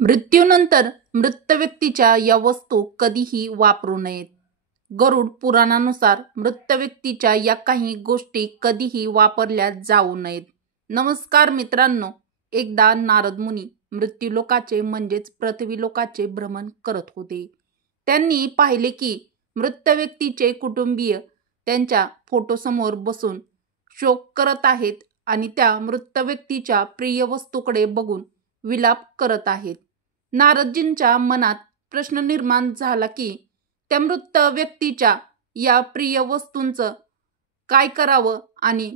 मृत्यूनंतर मृत व्यक्तीच्या या वस्तू कधीही वापरू नयेत. गरुड पुराणानुसार मृत व्यक्तीच्या या काही गोष्टी कधीही वापरल्या जाऊ नयेत. नमस्कार मित्रांनो, एकदा नारद मुनी मृत्यूलोकाचे म्हणजेच पृथ्वीलोकाचे भ्रमण करत होते. त्यांनी पाहिले की मृत व्यक्तीचे कुटुंबीय त्यांच्या फोटोसमोर बसून शोक करत आहेत आणि त्या मृत व्यक्तीच्या प्रिय वस्तूकडे बघून विलाप करत आहेत. नारदजींच्या मनात प्रश्न निर्माण झाला की त्या मृत व्यक्तीच्या या प्रिय वस्तूंचं काय करावं आणि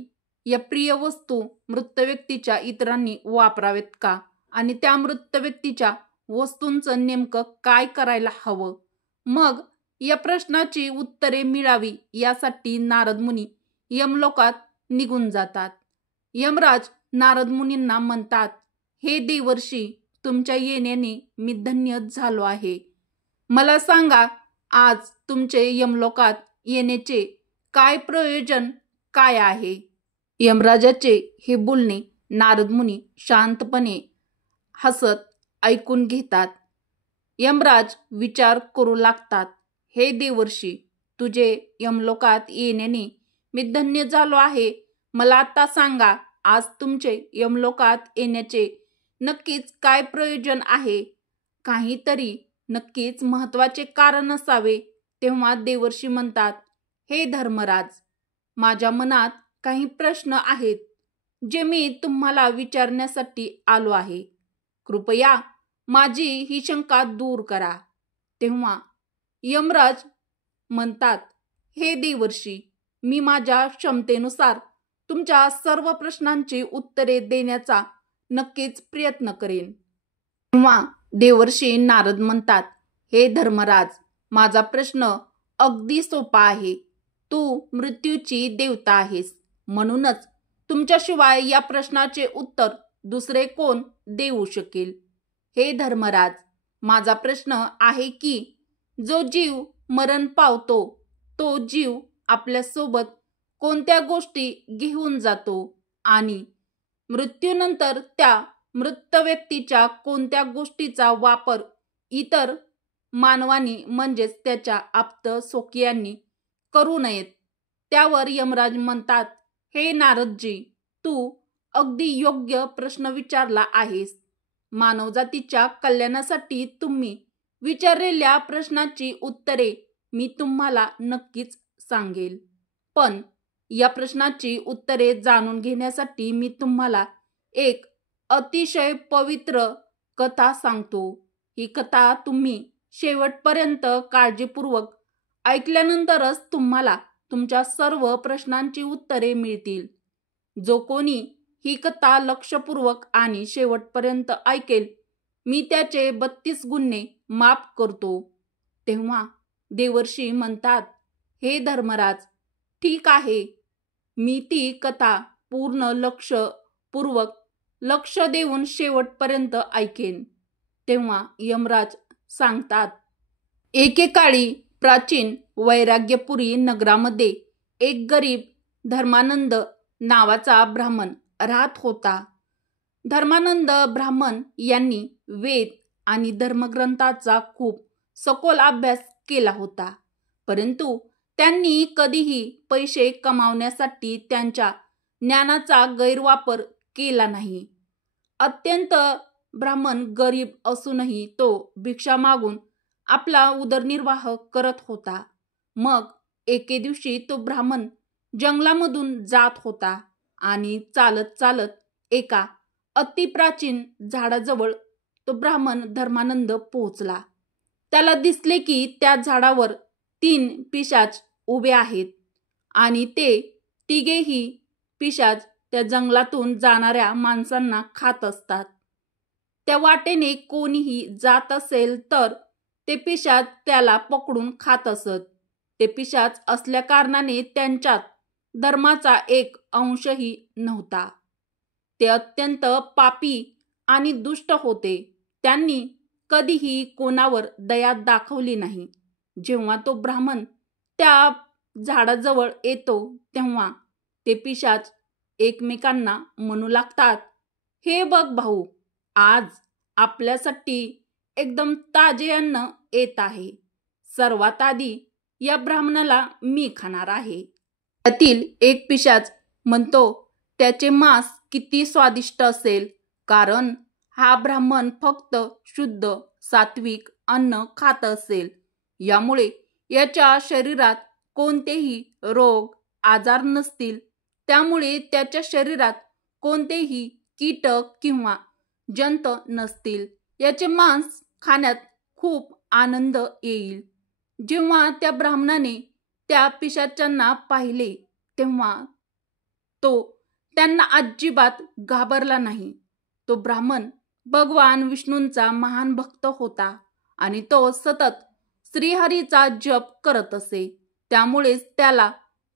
या प्रिय वस्तू मृत व्यक्तीच्या इतरांनी वापरावेत का आणि त्या मृत व्यक्तीच्या वस्तूंचं नेमकं काय करायला हवं. मग या प्रश्नाची उत्तरे मिळावी यासाठी नारद मुनी यमलोकात निघून जातात. यमराज नारद मुनींना म्हणतात, हे देवर्षी, तुमच्या येण्याने मी धन्य झालो आहे. मला सांगा, आज तुमचे यमलोकात येण्याचे काय प्रयोजन काय आहे. यमराजाचे हे बोलणे नारद मुनी शांतपणे हसत ऐकून घेतात. यमराज विचार करू लागतात, हे देवर्षी, तुझे यमलोकात येण्याने मी धन्य झालो आहे. मला आता सांगा, आज तुमचे यमलोकात येण्याचे नक्कीच काय प्रयोजन आहे. काहीतरी नक्कीच महत्वाचे कारण असावे. तेव्हा देवर्षी म्हणतात, हे धर्मराज, माझ्या मनात काही प्रश्न आहेत जे मी तुम्हाला विचारण्यासाठी आलो आहे. कृपया माझी ही शंका दूर करा. तेव्हा यमराज म्हणतात, हे देवर्षी, मी माझ्या क्षमतेनुसार तुमच्या सर्व प्रश्नांची उत्तरे देण्याचा नक्कीच प्रयत्न करेन. तेव्हा देवर्षी नारद म्हणतात, हे धर्मराज, माझा प्रश्न अगदी सोपा आहे. तू मृत्यूची देवता आहेस, म्हणूनच तुमच्याशिवाय या प्रश्नाचे उत्तर दुसरे कोण देऊ शकेल. हे धर्मराज, माझा प्रश्न आहे की जो जीव मरण पावतो तो जीव आपल्यासोबत कोणत्या गोष्टी घेऊन जातो आणि मृत्यूनंतर त्या मृत व्यक्तीच्या कोणत्या गोष्टीचा वापर इतर मानवांनी म्हणजेच त्याच्या आप्त स्वकीयांनी करू नयेत. त्यावर यमराज म्हणतात, हे नारदजी, तू अगदी योग्य प्रश्न विचारला आहेस. मानवजातीच्या कल्याणासाठी तुम्ही विचारलेल्या प्रश्नाची उत्तरे मी तुम्हाला नक्कीच सांगेल. पण या प्रश्नाची उत्तरे जाणून घेण्यासाठी मी तुम्हाला एक अतिशय पवित्र कथा सांगतो. ही कथा तुम्ही शेवटपर्यंत काळजीपूर्वक ऐकल्यानंतरच तुम्हाला तुमच्या सर्व प्रश्नांची उत्तरे मिळतील. जो कोणी ही कथा लक्षपूर्वक आणि शेवटपर्यंत ऐकेल, मी त्याचे 32 गुन्हे माफ करतो. तेव्हा देवर्षी म्हणतात, हे धर्मराज, ठीक आहे, मी ती कथा पूर्ण लक्ष देऊन शेवटपर्यंत ऐकेन. तेव्हा यमराज सांगतात, एकेकाळी प्राचीन वैराग्यपुरी नगरामध्ये एक गरीब धर्मानंद नावाचा ब्राह्मण राहत होता. धर्मानंद ब्राह्मण यांनी वेद आणि धर्मग्रंथाचा खूप सखोल अभ्यास केला होता, परंतु त्यांनी कधीही पैसे कमावण्यासाठी त्यांच्या ज्ञानाचा गैरवापर केला नाही. अत्यंत ब्राह्मण गरीब असूनही तो भिक्षा मागून आपला उदरनिर्वाह करत होता. मग एके दिवशी तो ब्राह्मण जंगलामधून जात होता आणि चालत चालत एका अतिप्राचीन झाडाजवळ तो ब्राह्मण धर्मानंद पोहोचला. त्याला दिसले की त्या झाडावर 3 पिशाच उभे आहेत आणि ते तिघेही पिशाच त्या जंगलातून जाणाऱ्या माणसांना खात असतात. त्या वाटेने कोणीही जात असेल तर ते पिशाच त्याला पकडून खात असत. ते पिशाच असल्या कारणाने त्यांच्यात धर्माचा एक अंशही नव्हता. ते अत्यंत पापी आणि दुष्ट होते. त्यांनी कधीही कोणावर दया दाखवली नाही. जेव्हा तो ब्राह्मण त्या झाडाजवळ येतो तेव्हा ते पिशाच एकमेकांना म्हणू लागतात, हे बघ भाऊ, आज आपल्यासाठी एकदम ताजे अन्न येत आहे. सर्वात आधी या ब्राह्मणाला मी खाणार आहे. त्यातील एक पिशाच म्हणतो, त्याचे मांस किती स्वादिष्ट असेल, कारण हा ब्राह्मण फक्त शुद्ध सात्विक अन्न खात असेल. यामुळे याच्या शरीरात कोणतेही रोग आजार नसतील. त्यामुळे त्याच्या शरीरात कोणतेही कीटक किंवा जंत नसतील. याचे मांस खाण्यात खूप आनंद येईल. जेव्हा त्या ब्राह्मणाने त्या पिशाच्यांना पाहिले तेव्हा तो त्यांना अजिबात घाबरला नाही. तो ब्राह्मण भगवान विष्णूंचा महान भक्त होता आणि तो सतत श्रीहरीचा जप करत असे. त्यामुळेच त्याला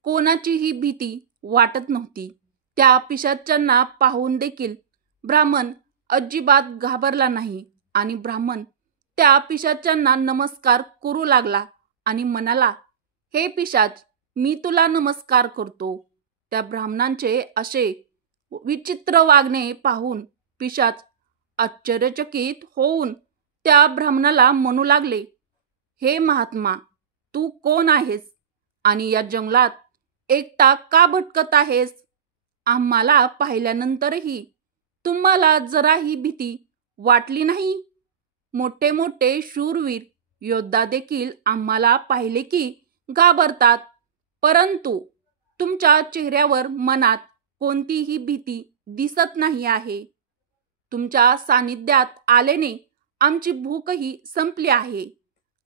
कोणाचीही भीती वाटत नव्हती. त्या पिशाच्यांना पाहून देखील ब्राह्मण अजिबात घाबरला नाही आणि ब्राह्मण त्या पिशाच्यांना नमस्कार करू लागला आणि म्हणाला, हे पिशाच, मी तुला नमस्कार करतो. त्या ब्राह्मणांचे असे विचित्र वागणे पाहून पिशाच आश्चर्यचकित होऊन त्या ब्राह्मणाला म्हणू लागले, हे महात्मा, तू कोण आहेस आणि या जंगलात एकटा का भटकत आहेस? आम्हाला पाहिल्यानंतरही तुम्हाला जराही भीती वाटली नाही? मोठे मोठे शूरवीर योद्धा देखील आम्हाला पाहिले की घाबरतात, परंतु तुमच्या चेहऱ्यावर मनात कोणतीही भीती दिसत नाही आहे. तुमच्या सानिध्यात आल्याने आमची भूकही संपली आहे.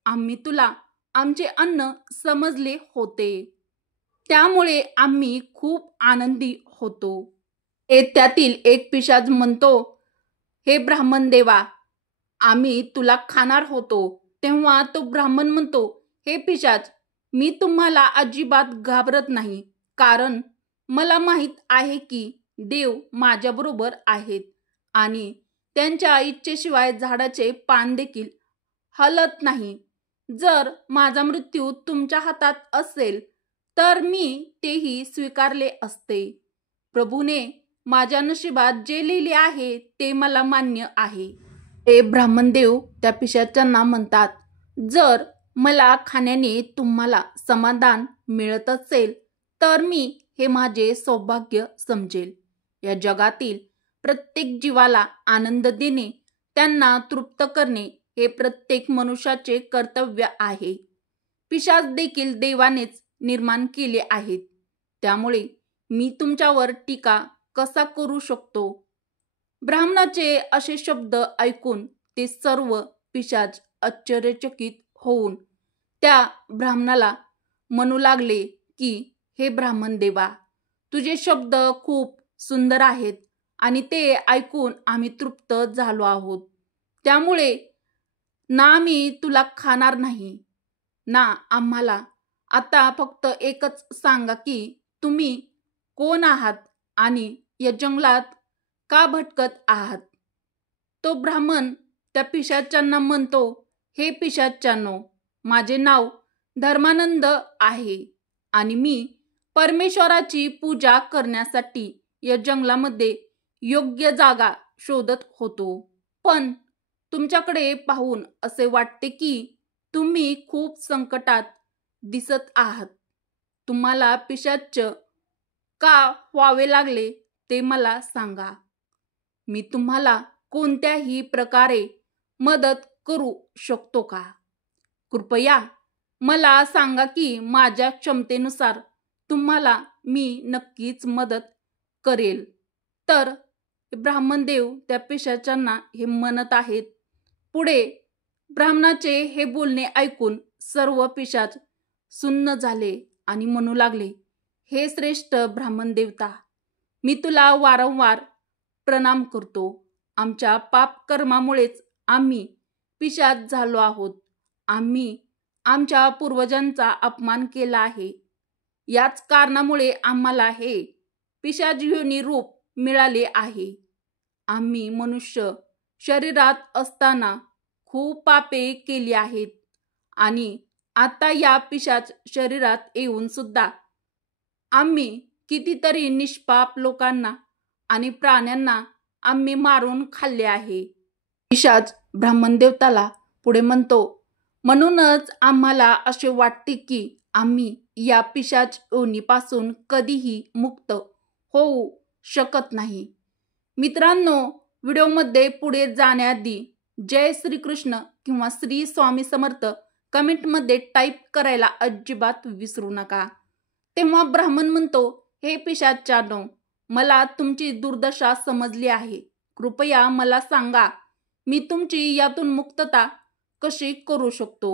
आम्ही तुला आमचे अन्न समजले होते, त्यामुळे आम्ही खूप आनंदी होतो. त्यातील एक पिशाच म्हणतो, हे ब्राह्मण देवा, आम्ही तुला खाणार होतो. तेव्हा तो ब्राह्मण म्हणतो, हे पिशाच, मी तुम्हाला अजिबात घाबरत नाही, कारण मला माहीत आहे की देव माझ्याबरोबर आहेत आणि त्यांच्या इच्छेशिवाय झाडाचे पान देखील हलत नाही. जर माझा मृत्यू तुमच्या हातात असेल तर मी तेही स्वीकारले असते. प्रभूने माझ्या नशिबात जे लिहिले आहे ते मला मान्य आहे. हे ब्राह्मणदेव त्या पिशाच्यांना म्हणतात, जर मला खाण्याने तुम्हाला समाधान मिळत असेल तर मी हे माझे सौभाग्य समजेल. या जगातील प्रत्येक जीवाला आनंद देणे, त्यांना तृप्त करणे हे प्रत्येक मनुष्याचे कर्तव्य आहे. पिशाच देखील देवानेच निर्माण केले आहेत, त्यामुळे मी तुमच्यावर टीका कसा करू शकतो? ब्राह्मणाचे असे शब्द ऐकून ते सर्व पिशाच आश्चर्यचकित होऊन त्या ब्राह्मणाला म्हणू लागले की, हे ब्राह्मण देवा, तुझे शब्द खूप सुंदर आहेत आणि ते ऐकून आम्ही तृप्त झालो आहोत. त्यामुळे ना आम्ही तुला खाणार नाही ना आम्हाला. आता फक्त एकच सांगा की तुम्ही कोण आहात आणि या जंगलात का भटकत आहात? तो ब्राह्मण त्या पिशाच्यांना म्हणतो, हे पिशाच्यांनो, माझे नाव धर्मानंद आहे आणि मी परमेश्वराची पूजा करण्यासाठी या जंगलामध्ये योग्य जागा शोधत होतो. पण तुमच्याकडे पाहून असे वाटते की तुम्ही खूप संकटात दिसत आहात. तुम्हाला पिशाच्च का व्हावे लागले ते मला सांगा. मी तुम्हाला कोणत्याही प्रकारे मदत करू शकतो का? कृपया मला सांगा की माझ्या क्षमतेनुसार तुम्हाला मी नक्कीच मदत करेल. तर ब्राह्मणदेव त्या पिशाच्यांना हे म्हणत आहेत. पुढे ब्राह्मणाचे हे बोलणे ऐकून सर्व पिशाच सुन्न झाले आणि म्हणू लागले, हे श्रेष्ठ ब्राह्मण देवता, मी तुला वारंवार प्रणाम करतो. आमच्या पापकर्मामुळेच आम्ही पिशाच झालो आहोत. आम्ही आमच्या पूर्वजांचा अपमान केला आहे. याच कारणामुळे आम्हाला हे पिशाच योनी रूप मिळाले आहे. आम्ही मनुष्य शरीरात असताना खूप पापे केली आहेत आणि आता या पिशाच शरीरात येऊन सुद्धा आम्ही कितीतरी निष्पाप लोकांना आणि प्राण्यांना आम्ही मारून खाल्ले आहे. पिशाच ब्राह्मण देवताला पुढे म्हणतो, म्हणूनच आम्हाला असे वाटते की आम्ही या पिशाच योनीपासून कधीही मुक्त होऊ शकत नाही. मित्रांनो, व्हिडिओमध्ये पुढे जाण्याआधी जय श्रीकृष्ण किंवा श्री स्वामी समर्थ कमेंटमध्ये टाईप करायला अजिबात विसरू नका. तेव्हा ब्राह्मण म्हणतो, हे पिशाचानो, मला तुमची दुर्दशा समजली आहे. कृपया मला सांगा, मी तुमची यातून मुक्तता कशी करू शकतो?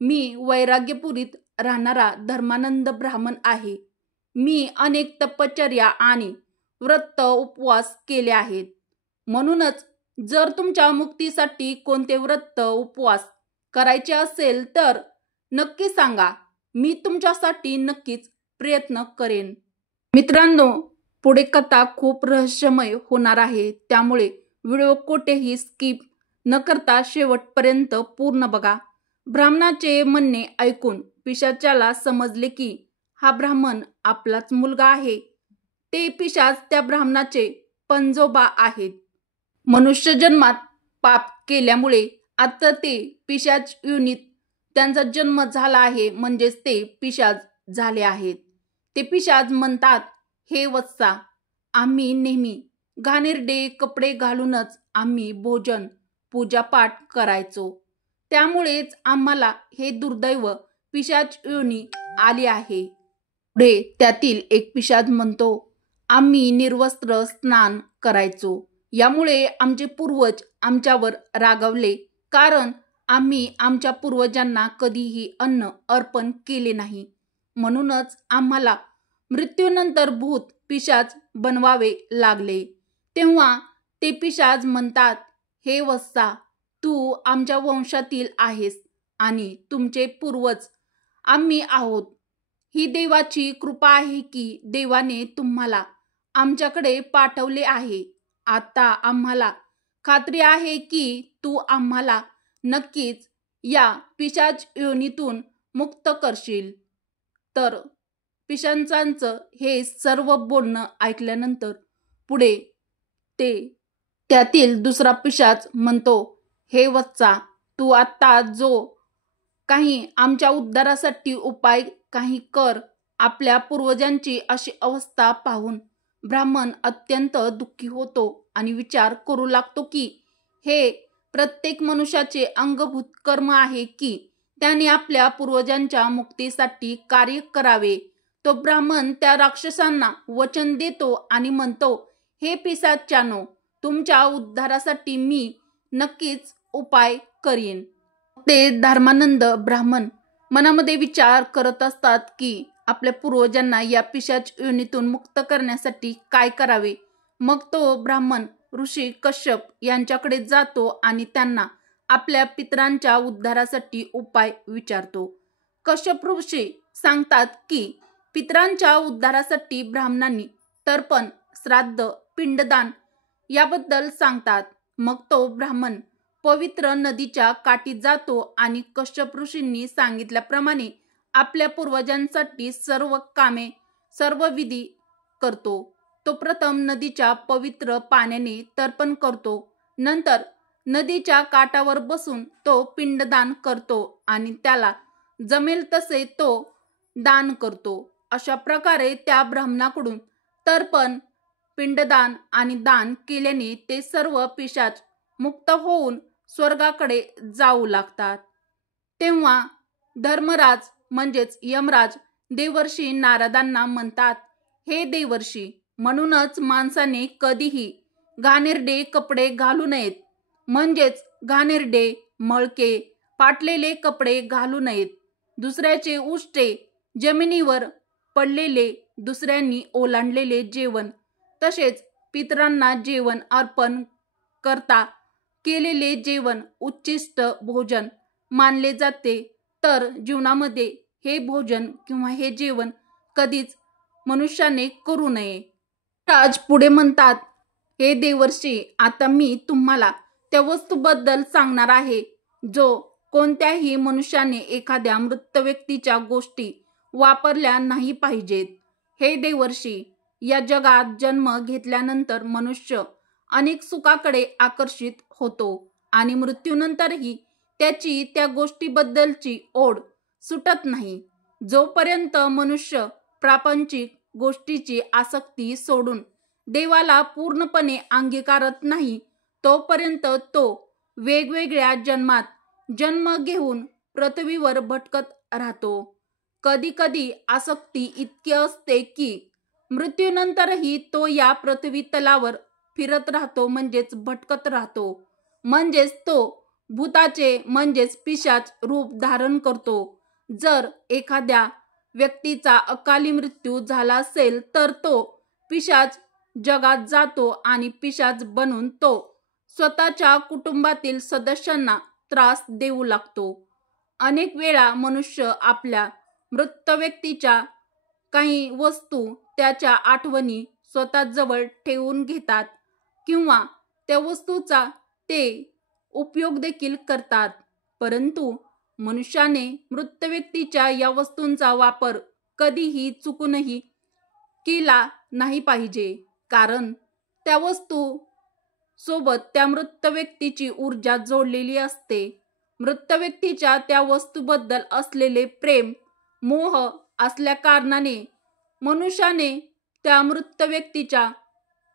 मी वैराग्यपुरीत राहणारा धर्मानंद ब्राह्मण आहे. मी अनेक तपश्चर्या आणि व्रत उपवास केले आहेत. म्हणूनच जर तुमच्या मुक्तीसाठी कोणते व्रत उपवास करायचे असेल तर नक्की सांगा. मी तुमच्यासाठी नक्कीच प्रयत्न करेन. मित्रांनो, पुढे कथा खूप रहस्यमय होणार आहे, त्यामुळे व्हिडिओ कोठेही स्किप न करता शेवटपर्यंत पूर्ण बघा. ब्राह्मणाचे म्हणणे ऐकून पिशाचाला समजले की हा ब्राह्मण आपलाच मुलगा आहे. ते पिशाच त्या ब्राह्मणाचे पंजोबा आहेत. मनुष्य जन्मात पाप केल्यामुळे आता ते पिशाच योनीत त्यांचा जन्म झाला आहे, म्हणजेच ते पिशाच झाले आहेत. ते पिशाच म्हणतात, हे वत्सा, आम्ही नेहमी घाणेरडे कपडे घालूनच आम्ही भोजन पूजापाठ करायचो. त्यामुळेच आम्हाला हे दुर्दैव पिशाच योनी आली आहे. पुढे त्यातील एक पिशाच म्हणतो, आम्ही निर्वस्त्र स्नान करायचो. यामुळे आमचे पूर्वज आमच्यावर रागावले, कारण आम्ही आमच्या पूर्वजांना कधीही अन्न अर्पण केले नाही. म्हणूनच आम्हाला मृत्यूनंतर भूत पिशाच बनवावे लागले. तेव्हा ते पिशाच म्हणतात, हे वत्सा, तू आमच्या वंशातील आहेस आणि तुमचे पूर्वज आम्ही आहोत. ही देवाची कृपा आहे की देवाने तुम्हाला आमच्याकडे पाठवले आहे. आता आम्हाला खात्री आहे की तू आम्हाला नक्कीच या पिशाच योनीतून मुक्त करशील. तर पिशाचांचं हे सर्व बोलणं ऐकल्यानंतर पुढे त्यातील दुसरा पिशाच म्हणतो, हे वत्सा, तू आता जो काही आमच्या उद्धारासाठी उपाय काही कर. आपल्या पूर्वजांची अशी अवस्था पाहून ब्राह्मण अत्यंत दुःखी होतो आणि विचार करू लागतो की हे प्रत्येक मनुष्याचे अंगभूत कर्म आहे की त्याने आपल्या पूर्वजांच्या मुक्तीसाठी कार्य करावे. तो ब्राह्मण त्या राक्षसांना वचन देतो आणि म्हणतो, हे पिशाचानो, तुमच्या उद्धारासाठी मी नक्कीच उपाय करीन. ते धर्मानंद ब्राह्मण मनामध्ये विचार करत असतात की आपल्या पूर्वजांना या पिशाच योनीतून मुक्त करण्यासाठी काय करावे. मग तो ब्राह्मण ऋषी कश्यप यांच्याकडे जातो आणि त्यांना आपल्या पितरांच्या उद्धारासाठी उपाय विचारतो. कश्यप ऋषी सांगतात की पितरांच्या उद्धारासाठी ब्राह्मणांनी तर्पण, श्राद्ध, पिंडदान याबद्दल सांगतात. मग तो ब्राह्मण पवित्र नदीच्या काठी जातो आणि कश्यप ऋषींनी सांगितल्याप्रमाणे आपल्या पूर्वजांसाठी सर्व कामे, सर्व विधी करतो. तो प्रथम नदीच्या पवित्र पाण्याने तर्पण करतो. नंतर नदीच्या काठावर बसून तो पिंडदान करतो आणि त्याला जमेल तसे तो दान करतो. अशा प्रकारे त्या ब्राह्मणाकडून तर्पण, पिंडदान आणि दान केल्याने ते सर्व पिशाच मुक्त होऊन स्वर्गाकडे जाऊ लागतात. तेव्हा धर्मराज म्हणजेच यमराज देवर्षी नारदांना म्हणतात, हे देवर्षी, म्हणूनच माणसाने कधीही घाणेरडे कपडे घालू नयेत. म्हणजेच घाणेरडे, मळके, फाटलेले कपडे घालू नयेत. दुसऱ्याचे उष्टे, जमिनीवर पडलेले, दुसऱ्यांनी ओलांडलेले जेवण, तसेच पितरांना जेवण अर्पण करता केलेले जेवण उच्चिष्ट भोजन मानले जाते. तर जीवनामध्ये हे भोजन किंवा हे जेवण कधीच मनुष्याने करू नये. राज पुढे म्हणतात, हे देवर्षी, आता मी तुम्हाला त्या वस्तूबद्दल सांगणार आहे जो कोणत्याही मनुष्याने एखाद्या मृत व्यक्तीच्या गोष्टी वापरल्या नाही पाहिजेत. हे देवर्षी, या जगात जन्म घेतल्यानंतर मनुष्य अनेक सुखाकडे आकर्षित होतो आणि मृत्यूनंतरही त्याची त्या गोष्टीबद्दलची ओढ सुटत नाही. जोपर्यंत मनुष्य प्रापंचिक गोष्टीची आसक्ती सोडून देवाला पूर्णपणे अंगीकारत नाही, तोपर्यंत तो वेगवेगळ्या जन्मात जन्म घेऊन पृथ्वीवर भटकत राहतो. कधी कधी आसक्ती इतकी असते की मृत्यूनंतरही तो या पृथ्वी तलावर फिरत राहतो, म्हणजेच भटकत राहतो. म्हणजेच तो भूताचे म्हणजेच पिशाच रूप धारण करतो. जर एखाद्या व्यक्तीचा अकाली मृत्यू झाला असेल तर तो पिशाच जगात जातो आणि पिशाच बनून तो स्वतःच्या कुटुंबातील सदस्यांना त्रास देऊ लागतो. अनेक वेळा मनुष्य आपल्या मृत व्यक्तीच्या काही वस्तू, त्याच्या आठवणी स्वतःजवळ ठेवून घेतात किंवा त्या वस्तूचा ते उपयोग देखील करतात. परंतु मनुष्याने मृत व्यक्तीच्या या वस्तूंचा वापर कधीही चुकूनही केला नाही पाहिजे, कारण त्या वस्तू सोबत त्या मृत व्यक्तीची ऊर्जा जोडलेली असते. मृत व्यक्तीच्या त्या वस्तूबद्दल असलेले प्रेम, मोह असल्या कारणाने मनुष्याने त्या मृत व्यक्तीच्या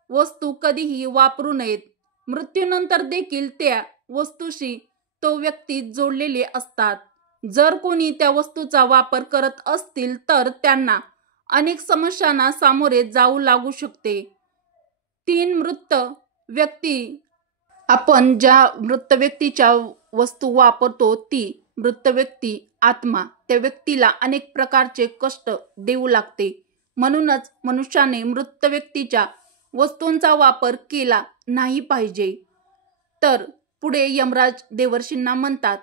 वस्तू कधीही वापरू नयेत. मृत्यूनंतर देखील त्या वस्तूशी तो व्यक्ती जोडलेले असतात. जर कोणी त्या वस्तूचा वापर करत असतील तर त्यांना अनेक समस्यांना सामोरे जाऊ लागू शकते. 3 मृत व्यक्ती आपण ज्या मृत व्यक्तीच्या वस्तू वापरतो ती मृत व्यक्ती आत्मा त्या व्यक्तीला अनेक प्रकारचे कष्ट देऊ लागते. म्हणूनच मनुष्याने मृत व्यक्तीच्या वस्तूंचा वापर केला नाही पाहिजे. तर पुढे यमराज देवर्षींना म्हणतात,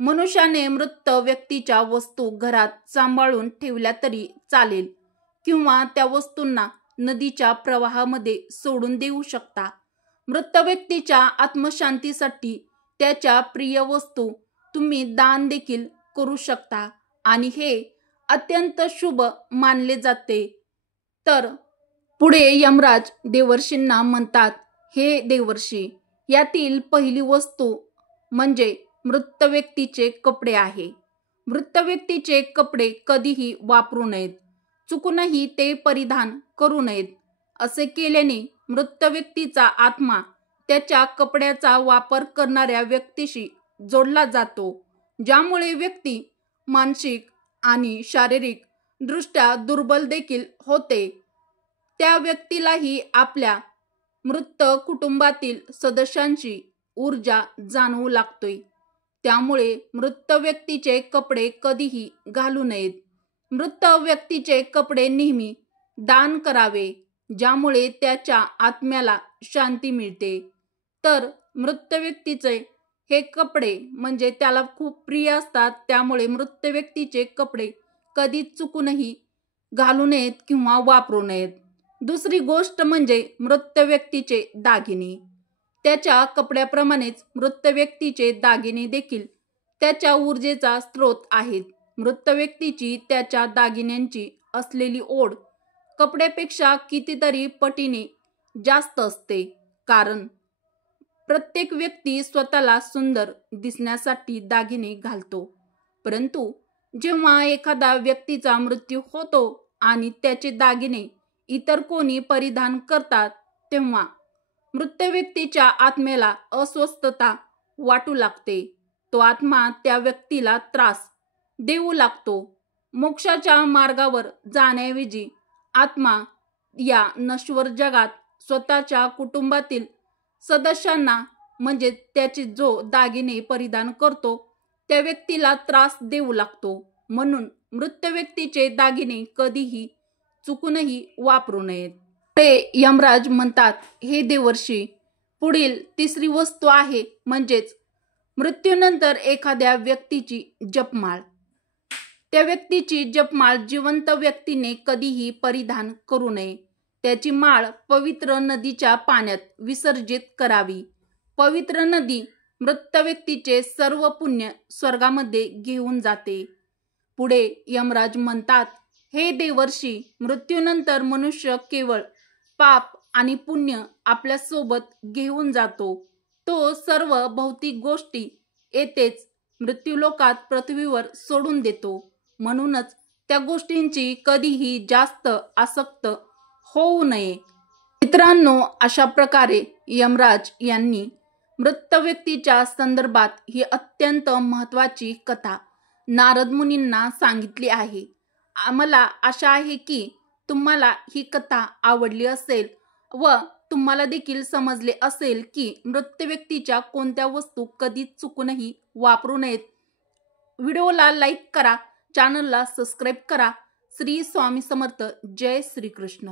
मनुष्याने मृत व्यक्तीच्या वस्तू घरात सांभाळून ठेवल्या तरी चालेल किंवा त्या वस्तूंना नदीच्या प्रवाहामध्ये सोडून देऊ शकता. मृत व्यक्तीच्या आत्मशांतीसाठी त्याच्या प्रिय वस्तू तुम्ही दान देखील करू शकता आणि हे अत्यंत शुभ मानले जाते. तर पुढे यमराज देवर्षींना म्हणतात, हे देवर्षी, यातील पहिली वस्तू म्हणजे मृत व्यक्तीचे कपडे आहे. मृत व्यक्तीचे कपडे कधीही वापरू नयेत, चुकूनही ते परिधान करू नयेत. असे केल्याने मृत व्यक्तीचा आत्मा त्याच्या कपड्याचा वापर करणाऱ्या व्यक्तीशी जोडला जातो, ज्यामुळे व्यक्ती मानसिक आणि शारीरिक दृष्ट्या दुर्बल देखील होते. त्या व्यक्तीलाही आपल्या मृत कुटुंबातील सदस्यांची ऊर्जा जाणवू लागते. त्यामुळे मृत व्यक्तीचे कपडे कधीही घालू नयेत. मृत व्यक्तीचे कपडे नेहमी दान करावे, ज्यामुळे त्याच्या आत्म्याला शांती मिळते. तर मृत व्यक्तीचे हे कपडे म्हणजे त्याला खूप प्रिय असतात, त्यामुळे मृत व्यक्तीचे कपडे कधी चुकूनही घालू नयेत किंवा वापरू नयेत. दुसरी गोष्ट म्हणजे मृत व्यक्तीचे दागिने. त्याच्या कपड्याप्रमाणेच मृत व्यक्तीचे दागिने देखील त्याच्या ऊर्जेचा स्रोत आहेत. मृत व्यक्तीची त्याच्या दागिन्यांची असलेली ओढ कपड्यापेक्षा कितीतरी पटीने जास्त असते, कारण प्रत्येक व्यक्ती स्वतःला सुंदर दिसण्यासाठी दागिने घालतो. परंतु जेव्हा एखादा व्यक्तीचा मृत्यू होतो आणि त्याचे दागिने इतर कोणी परिधान करतात, तेव्हा मृत व्यक्तीच्या आत्म्याला अस्वस्थता वाटू लागते. तो आत्मा त्या व्यक्तीला त्रास देऊ लागतो. मोक्षाच्या मार्गावर जाण्याऐवजी आत्मा या नश्वर जगात स्वतःच्या कुटुंबातील सदस्यांना म्हणजे त्याचे जो दागिने परिधान करतो त्या व्यक्तीला त्रास देऊ लागतो. म्हणून मृत व्यक्तीचे दागिने कधीही चुकूनही वापरू नयेत. ते यमराज म्हणतात, हे देवर्षी, पुढील तिसरी वस्तू आहे म्हणजेच मृत्यूनंतर एखाद्या व्यक्तीची जपमाळ. त्या व्यक्तीची जपमाळ जिवंत व्यक्तीने कधीही परिधान करू नये. त्याची माळ पवित्र नदीच्या पाण्यात विसर्जित करावी. पवित्र नदी मृत व्यक्तीचे सर्व पुण्य स्वर्गामध्ये घेऊन जाते. पुढे यमराज म्हणतात, हे देवर्षी, मृत्यूनंतर मनुष्य केवळ पाप आणि पुण्य आपल्या सोबत घेऊन जातो. तो सर्व भौतिक गोष्टी येथेच मृत्यूलोकात पृथ्वीवर सोडून देतो. म्हणूनच त्या गोष्टींची कधीही जास्त आसक्त होऊ नये. मित्रांनो, अशा प्रकारे यमराज यांनी मृत व्यक्तीच्या संदर्भात ही अत्यंत महत्त्वाची कथा नारद मुनींना सांगितली आहे. आम्हाला आशा आहे की तुम्हाला ही कथा आवडली असेल व तुम्हाला देखील समजले असेल की मृत व्यक्तीच्या कोणत्या वस्तू कधीच चुकूनही वापरू नयेत. व्हिडिओला लाईक करा, चॅनलला सबस्क्राईब करा. श्री स्वामी समर्थ. जय श्री कृष्ण.